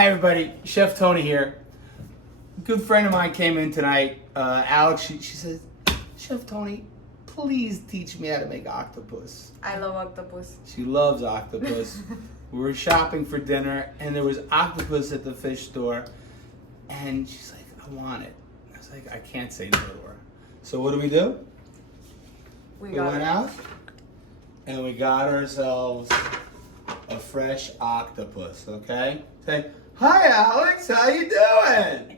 Hi everybody, Chef Tony here. A good friend of mine came in tonight, Alex. She says, Chef Tony, please teach me how to make octopus. I love octopus. She loves octopus. We were shopping for dinner and there was octopus at the fish store, and she's like, I want it. I was like, I can't say no to her. So what do? We went out and we got ourselves a fresh octopus, okay? Say, hi Alex, how you doing?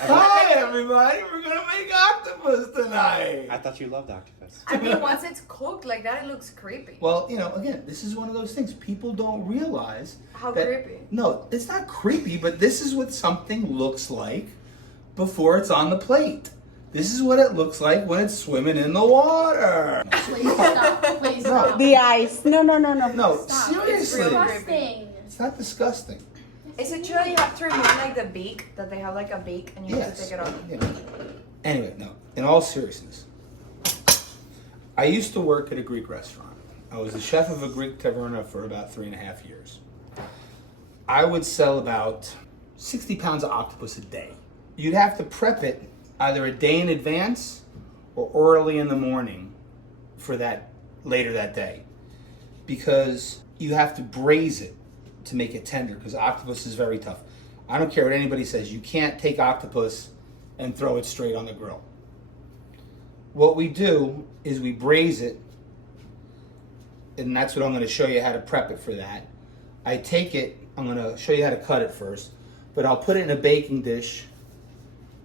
Hi everybody, we're gonna make octopus tonight. I thought you loved octopus. I mean, once it's cooked like that, it looks creepy. Well, you know, again, this is one of those things people don't realize. How that, creepy? No, it's not creepy, but this is what something looks like before it's on the plate. This is what it looks like when it's swimming in the water. Please stop. Please stop. The ice. No. No, Stop. seriously. It's Disgusting. It's not disgusting. Is it true that you have to remove like the beak? That they have like a beak and you have to Yes. take it off? Yeah. Anyway, no, in all seriousness, I used to work at a Greek restaurant. I was the chef of a Greek taverna for about 3.5 years. I would sell about 60 pounds of octopus a day. You'd have to prep it either a day in advance or early in the morning for that later that day, because you have to braise it to make it tender, because octopus is very tough. I don't care what anybody says, you can't take octopus and throw it straight on the grill. What we do is we braise it, and that's what I'm going to show you how to prep it for that. I take it, I'm going to show you how to cut it first, but I'll put it in a baking dish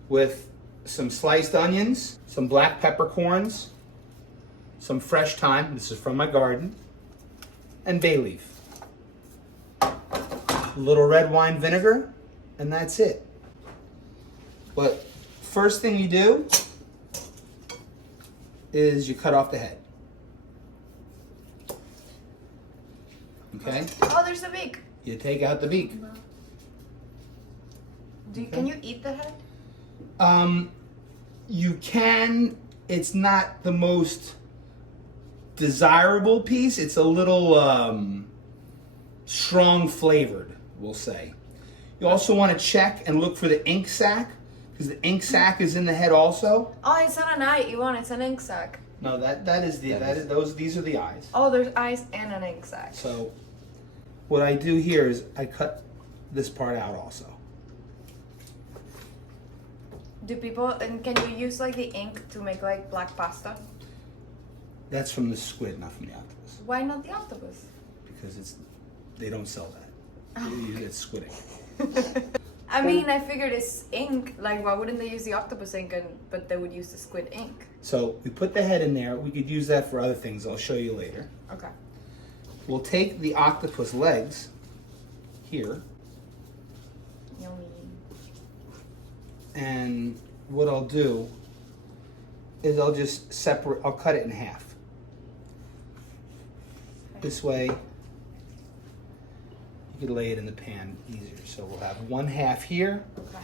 with some sliced onions, some black peppercorns, some fresh thyme, this is from my garden, and bay leaf. A little red wine vinegar, and that's it. But first thing you do is you cut off the head. Okay? Oh, there's a beak. You take out the beak. Can you eat the head? You can. It's not the most desirable piece. It's a little strong flavored, we'll say. You also want to check and look for the ink sac, because the ink sac is in the head also. Oh, it's not an eye, Iwan. It's an ink sac. No, these are the eyes. Oh, there's eyes and an ink sac. So what I do here is I cut this part out also. Do people, and can you use like the ink to make like black pasta? That's from the squid, not from the octopus, Why not the octopus? because they don't sell that. It's squid ink. I mean, I figured it's ink. Like, why wouldn't they use the octopus ink, but they would use the squid ink? So we put the head in there. We could use that for other things. I'll show you later. Okay. We'll take the octopus legs here, Yummy. and what I'll do is I'll just separate, I'll cut it in half. This way you could lay it in the pan easier. So we'll have one half here Okay.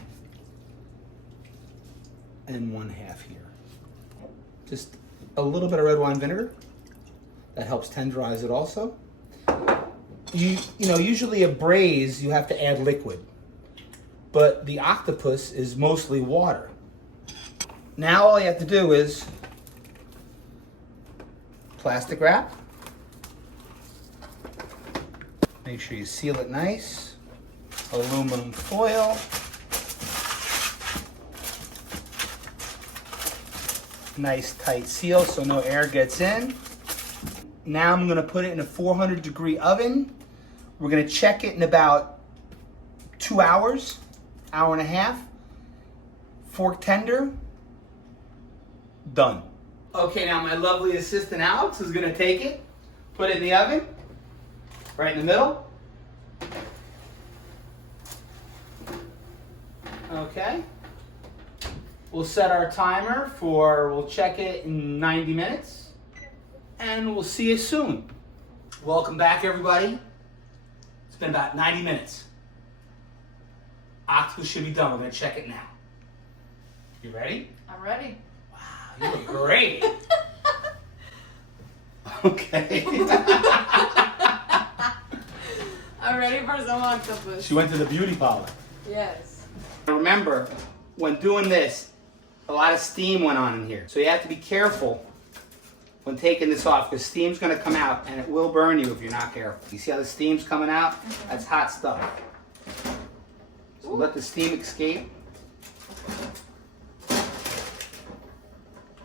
and one half here. Just a little bit of red wine vinegar. That helps tenderize it also. You know, usually a braise, you have to add liquid. But the octopus is mostly water. Now all you have to do is plastic wrap. Make sure you seal it nice. Aluminum foil. Nice tight seal so no air gets in. Now I'm gonna put it in a 400-degree oven. We're gonna check it in about 2 hours, hour and a half. Fork tender, done. Okay, now my lovely assistant Alex is gonna take it, put it in the oven, right in the middle. Okay. We'll set our timer we'll check it in 90 minutes, and we'll see you soon. Welcome back, everybody. It's been about 90 minutes. Octopus should be done. We're gonna check it now. You ready? I'm ready. Wow, you look great. Okay. I'm ready for some octopus. She went to the beauty parlor. Yes. Remember, when doing this, a lot of steam went on in here. So you have to be careful when taking this off because steam's gonna come out and it will burn you if you're not careful. You see how the steam's coming out? That's hot stuff. So let the steam escape.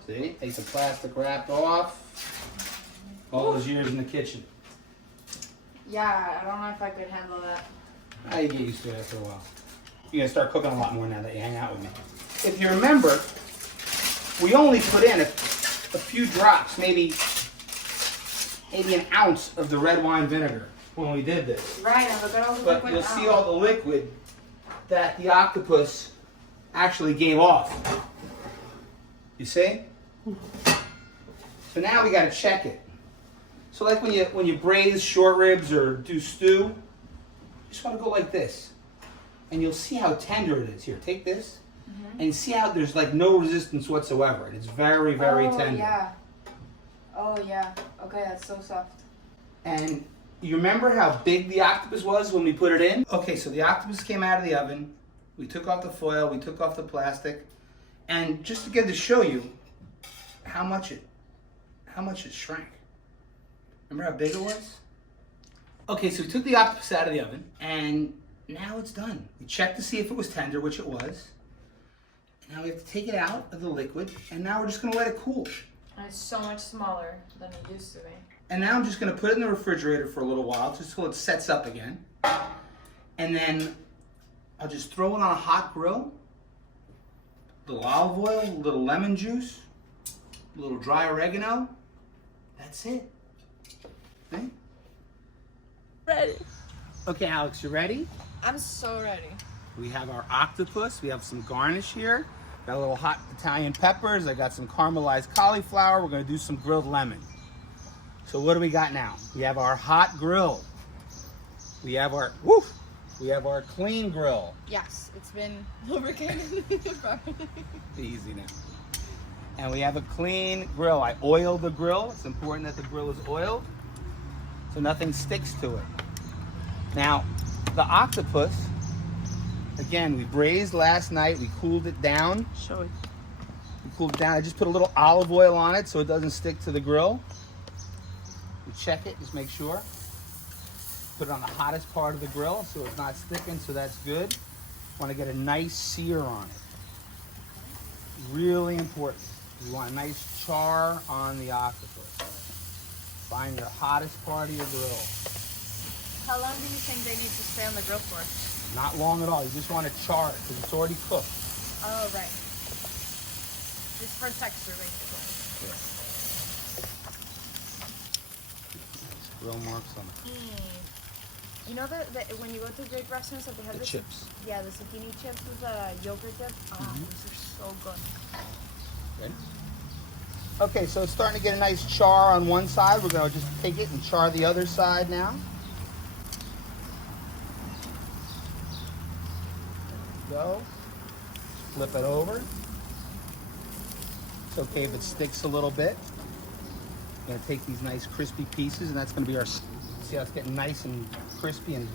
See, take the plastic wrap off. All those years in the kitchen. Yeah, I don't know if I could handle that. You get used to it after a while. You're gonna start cooking a lot more now that you hang out with me. If you remember, we only put in a few drops, maybe an ounce of the red wine vinegar when we did this. Right, and look at all the But liquid you'll see out. all the liquid that the octopus actually gave off. You see? So now we gotta check it. So like when you braise short ribs or do stew, you just wanna go like this. And you'll see how tender it is. Here, take this. And see how there's like no resistance whatsoever. And it's very, very tender. Yeah. Oh yeah. Okay, that's so soft. And you remember how big the octopus was when we put it in? Okay, so the octopus came out of the oven. We took off the foil, we took off the plastic. And just to get to show you how much it shrank. Remember how big it was? Okay, so we took the octopus out of the oven and now it's done. We checked to see if it was tender, which it was. Now we have to take it out of the liquid, and now we're just gonna let it cool. And it's so much smaller than it used to be. And now I'm just gonna put it in the refrigerator for a little while, just till it sets up again. And then I'll just throw it on a hot grill. A little olive oil, a little lemon juice, a little dry oregano. That's it. Okay? Ready. Okay, Alex, you ready? I'm so ready. We have our octopus. We have some garnish here. Got a little hot Italian peppers. I got some caramelized cauliflower. We're gonna do some grilled lemon. So what do we got now? We have our hot grill. We have our our clean grill. Yes, it's been lubricated. Easy now. And we have a clean grill. I oiled the grill. It's important that the grill is oiled so nothing sticks to it. Now, the octopus, again, we braised last night. We cooled it down. Show it. We cooled it down. I just put a little olive oil on it so it doesn't stick to the grill. We check it, just make sure. Put it on the hottest part of the grill so it's not sticking, so that's good. Want to get a nice sear on it. Really important. You want a nice char on the octopus. Find the hottest part of your grill. How long do you think they need to stay on the grill for? Not long at all. You just want to char it because it's already cooked. Oh, right. Just for texture, basically. Nice grill marks on it. You know when you go to Greek restaurants that they have The this, chips. Yeah, the zucchini chips with the yogurt dip. Oh, those are so good. Good. Okay, so it's starting to get a nice char on one side. We're going to just take it and char the other side now. There we go. Flip it over. It's okay if it sticks a little bit. I'm going to take these nice crispy pieces, and that's going to be our... See how it's getting nice and crispy and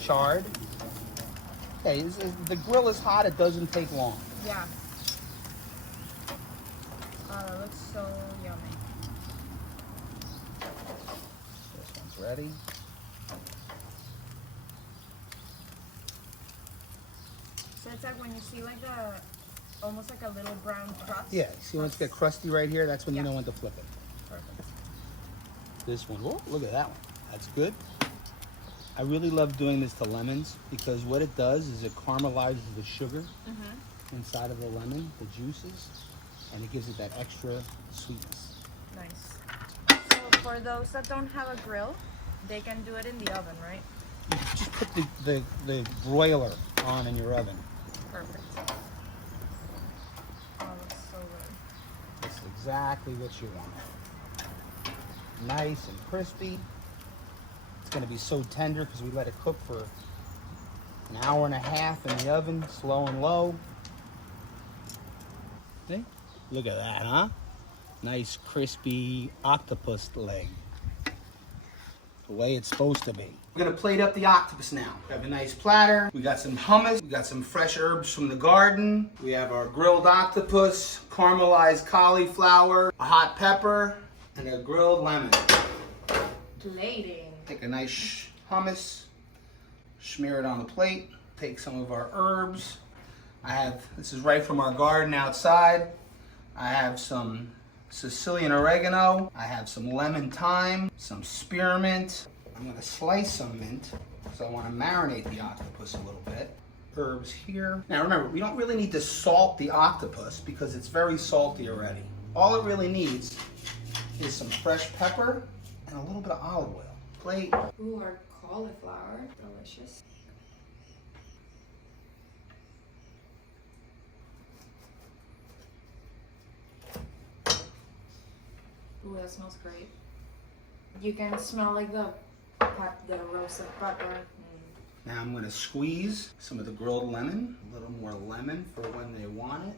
charred? Okay, the grill is hot. It doesn't take long. Yeah. Oh, that looks so yummy. This one's ready. So it's like when you see like almost like a little brown crust. Yeah, see when it's get crusty right here? That's when you Yeah. know when to flip it. Perfect. This one, whoa, look at that one. That's good. I really love doing this to lemons because what it does is it caramelizes the sugar inside of the lemon, the juices, and it gives it that extra sweetness. Nice. So for those that don't have a grill, they can do it in the oven, right? You just put the broiler on in your oven. Perfect. Oh, that's so good. That's exactly what you want. Nice and crispy. It's going to be so tender because we let it cook for an hour and a half in the oven, slow and low. See? Look at that, huh? Nice crispy octopus leg. the way it's supposed to be. We're gonna plate up the octopus now. We have a nice platter. We got some hummus. We got some fresh herbs from the garden. We have our grilled octopus, caramelized cauliflower, a hot pepper, and a grilled lemon. Plating. Take a nice hummus, smear it on the plate. Take some of our herbs. This is right from our garden outside. I have some Sicilian oregano. I have some lemon thyme, some spearmint. I'm gonna slice some mint because I want to marinate the octopus a little bit. Herbs here. Now remember, we don't really need to salt the octopus because it's very salty already. All it really needs is some fresh pepper and a little bit of olive oil. Plate. Ooh, our cauliflower. Delicious. Ooh, that smells great. You can smell like the roasted pepper. Now I'm going to squeeze some of the grilled lemon, a little more lemon for when they want it,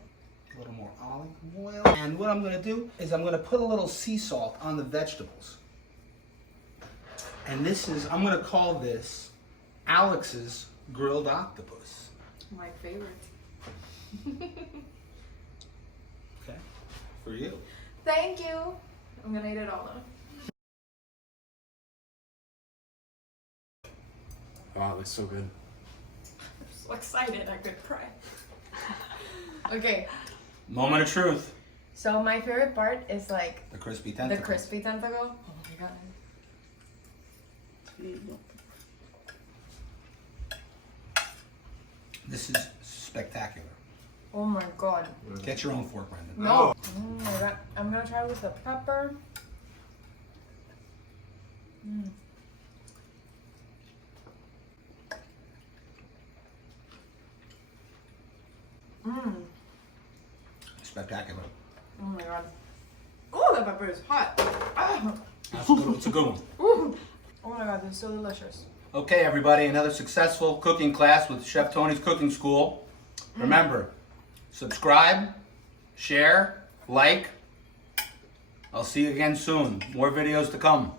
a little more olive oil. And what I'm going to do is I'm going to put a little sea salt on the vegetables. And I'm going to call this Alex's grilled octopus. My favorite. Okay, for you. Thank you. I'm gonna eat it all though. Wow, it looks so good. I'm so excited I could cry. Okay. Moment of truth. So my favorite part is like The crispy tentacle. the crispy tentacle. Oh my god. This is spectacular. Oh my god. Get your own fork, Brendan. No. Oh my god. I'm gonna try with the pepper. Spectacular. Oh my god. Oh, the pepper is hot. Ah. That's a good, it's a good one. Ooh. Oh my god, this is so delicious. Okay, everybody, another successful cooking class with Chef Tony's Cooking School. Remember, subscribe, share, like. I'll see you again soon. More videos to come.